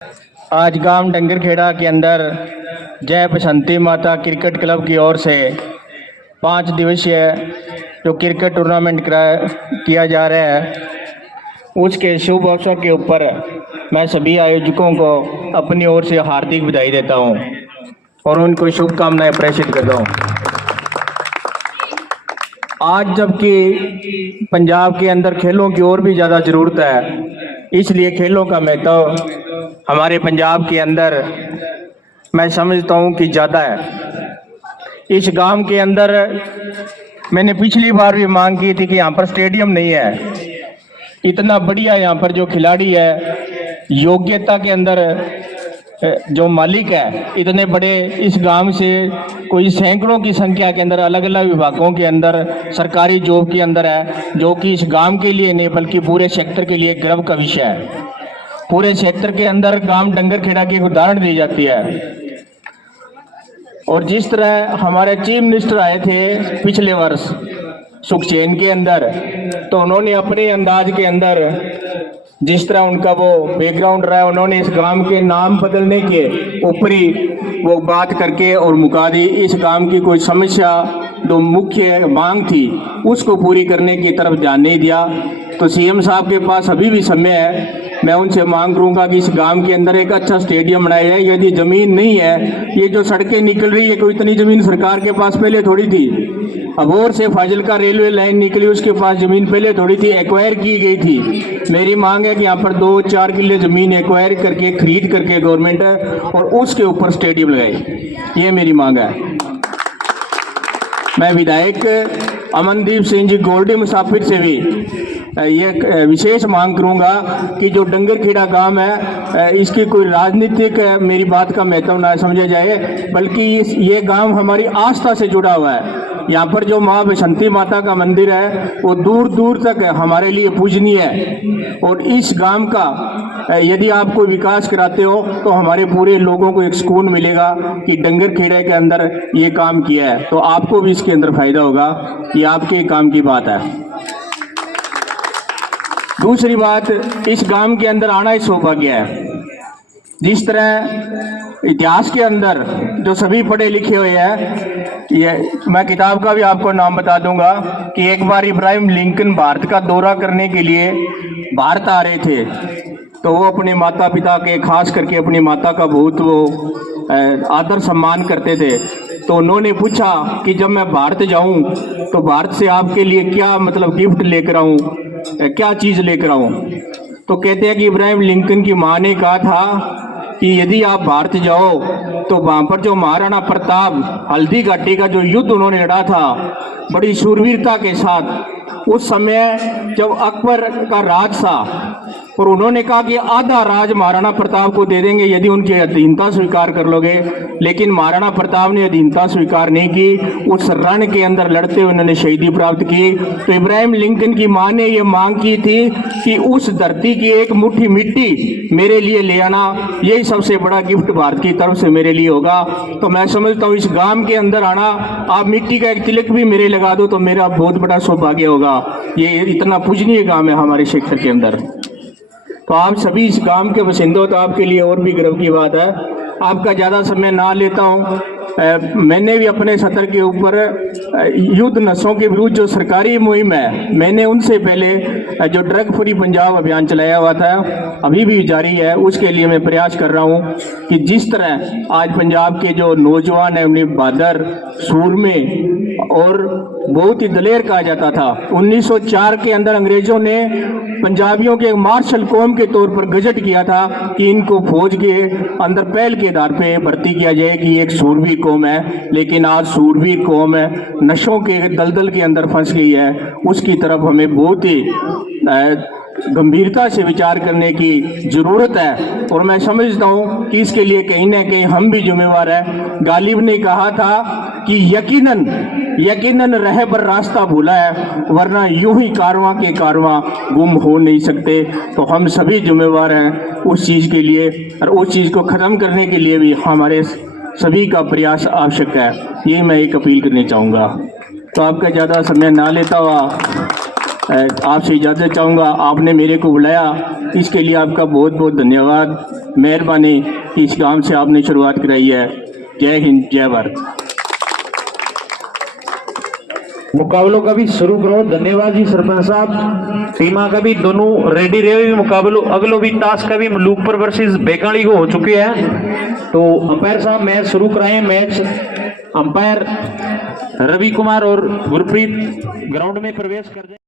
आज गांव डंगरखेड़ा के अंदर जय बसंती माता क्रिकेट क्लब की ओर से 5 दिवसीय जो क्रिकेट टूर्नामेंट किया जा रहा है, उसके शुभ अवसर के ऊपर मैं सभी आयोजकों को अपनी ओर से हार्दिक बधाई देता हूं और उनको शुभकामनाएं प्रेषित करता हूं। आज जबकि पंजाब के अंदर खेलों की और भी ज़्यादा ज़रूरत है, इसलिए खेलों का महत्व हमारे पंजाब के अंदर मैं समझता हूं कि ज़्यादा है। इस गांव के अंदर मैंने पिछली बार भी मांग की थी कि यहाँ पर स्टेडियम नहीं है। इतना बढ़िया यहाँ पर जो खिलाड़ी है, योग्यता के अंदर जो मालिक है, इतने बड़े इस गांव से कोई सैकड़ों की संख्या के अंदर अलग अलग विभागों के अंदर सरकारी जॉब के अंदर है, जो कि इस गांव के लिए नहीं बल्कि पूरे क्षेत्र के लिए गर्व का विषय है। पूरे क्षेत्र के अंदर गांव डंगरखेड़ा की उदाहरण दी जाती है। और जिस तरह हमारे चीफ मिनिस्टर आए थे पिछले वर्ष सुखचैन के अंदर, तो उन्होंने अपने अंदाज के अंदर जिस तरह उनका वो बैकग्राउंड रहा है, उन्होंने इस गांव के नाम बदलने के ऊपर ही वो बात करके और मुका दी। इस गांव की कोई समस्या जो मुख्य मांग थी उसको पूरी करने की तरफ ध्यान नहीं दिया। तो सीएम साहब के पास अभी भी समय है, मैं उनसे मांग करूंगा कि इस गांव के अंदर एक अच्छा स्टेडियम बनाया जाए। यदि जमीन नहीं है, ये जो सड़कें निकल रही है, कोई इतनी जमीन सरकार के पास पहले थोड़ी थी। अबोर से फाजिलका रेलवे लाइन निकली, उसके पास जमीन पहले थोड़ी थी, एक्वायर की गई थी। मेरी मांग है कि यहाँ पर 2-4 किले जमीन एक्वायर करके खरीद करके गवर्नमेंट और उसके ऊपर स्टेडियम लगाए, ये मेरी मांग है। मैं विधायक अमनदीप सिंह जी गोल्डी मुसाफिर से भी ये विशेष मांग करूंगा कि जो डंगरखेड़ा गांव है, इसकी कोई राजनीतिक मेरी बात का महत्व ना समझा जाए, बल्कि ये गांव हमारी आस्था से जुड़ा हुआ है। यहाँ पर जो माँ बसंती माता का मंदिर है वो दूर दूर तक हमारे लिए पूजनीय है। और इस गांव का यदि आप कोई विकास कराते हो तो हमारे पूरे लोगों को एक सुकून मिलेगा कि डंगरखेड़ा के अंदर ये काम किया है, तो आपको भी इसके अंदर फायदा होगा। ये आपके काम की बात है। दूसरी बात, इस गांव के अंदर आना ही सौभाग्य है। जिस तरह इतिहास के अंदर जो सभी पढ़े लिखे हुए हैं, ये मैं किताब का भी आपको नाम बता दूंगा कि एक बार इब्राहिम लिंकन भारत का दौरा करने के लिए भारत आ रहे थे, तो वो अपने माता पिता के, खास करके अपनी माता का बहुत वो आदर सम्मान करते थे। तो उन्होंने पूछा कि जब मैं भारत जाऊं तो भारत से आपके लिए क्या मतलब गिफ्ट लेकर आऊं, क्या चीज़ लेकर आऊं। तो कहते हैं कि इब्राहिम लिंकन की माँ ने कहा था कि यदि आप भारत जाओ तो वहाँ पर जो महाराणा प्रताप हल्दी घाटी का जो युद्ध उन्होंने लड़ा था बड़ी शूरवीरता के साथ, उस समय जब अकबर का राज था, और उन्होंने कहा कि आधा राज महाराणा प्रताप को दे देंगे यदि उनकी अधीनता स्वीकार कर लोगे। लेकिन महाराणा प्रताप ने अधीनता स्वीकार नहीं की, उस रण के अंदर लड़ते हुए उन्होंने शहीदी प्राप्त की। तो इब्राहिम लिंकन की मां ने यह मांग की थी कि उस धरती की एक मुट्ठी मिट्टी मेरे लिए ले आना, यही सबसे बड़ा गिफ्ट भारत की तरफ से मेरे लिए होगा। तो मैं समझता हूँ इस गांव के अंदर आना, आप मिट्टी का एक तिलक भी मेरे लगा दो तो मेरा बहुत बड़ा सौभाग्य होगा। ये इतना पूजनीय गांव है हमारे क्षेत्र के अंदर। तो आप सभी इस गांव के बसिंदे हो, तो आपके लिए और भी गर्व की बात है। आपका ज़्यादा समय ना लेता हूँ। मैंने भी अपने सत्र के ऊपर युद्ध नशों के विरुद्ध जो सरकारी मुहिम है, मैंने उनसे पहले जो ड्रग फ्री पंजाब अभियान चलाया हुआ था, अभी भी जारी है। उसके लिए मैं प्रयास कर रहा हूँ कि जिस तरह आज पंजाब के जो नौजवान हैं उन्हें बहादुर, सूरमे और बहुत ही दलेर कहा जाता था। 1904 के अंदर अंग्रेजों ने पंजाबियों के मार्शल कौम के तौर पर गजट किया था कि इनको फौज के अंदर पहल के आधार पे भर्ती किया जाए कि एक सूरवीर कौम है। लेकिन आज सूरवीर कौम है नशों के दलदल के अंदर फंस गई है। उसकी तरफ हमें बहुत ही गंभीरता से विचार करने की जरूरत है। और मैं समझता हूँ कि इसके लिए कहीं ना कहीं हम भी जिम्मेवार हैं। गालिब ने कहा था कि यकीनन रह पर रास्ता भूला है, वरना यूं ही कारवां के कारवां गुम हो नहीं सकते। तो हम सभी जिम्मेवार हैं उस चीज़ के लिए, और उस चीज़ को ख़त्म करने के लिए भी हमारे सभी का प्रयास आवश्यक है। ये मैं एक अपील करनी चाहूँगा। तो आपका ज़्यादा समय ना लेता हुआ आपसे इजाज़त चाहूँगा। आपने मेरे को बुलाया, इसके लिए आपका बहुत बहुत धन्यवाद। मेहरबानी, इस काम से आपने शुरुआत कराई है। जय हिंद, जय भारत। मुकाबलों का भी शुरू करो। धन्यवाद जी सरपंच साहब। टीमा का भी दोनों रेडी रहे। मुकाबलों अगलो भी टास्क का भी मलूकपुर वर्सेस बेकाली को हो चुके हैं। तो अंपायर साहब मैच शुरू कराएं। मैच अंपायर रवि कुमार और गुरप्रीत ग्राउंड में प्रवेश कर जाए।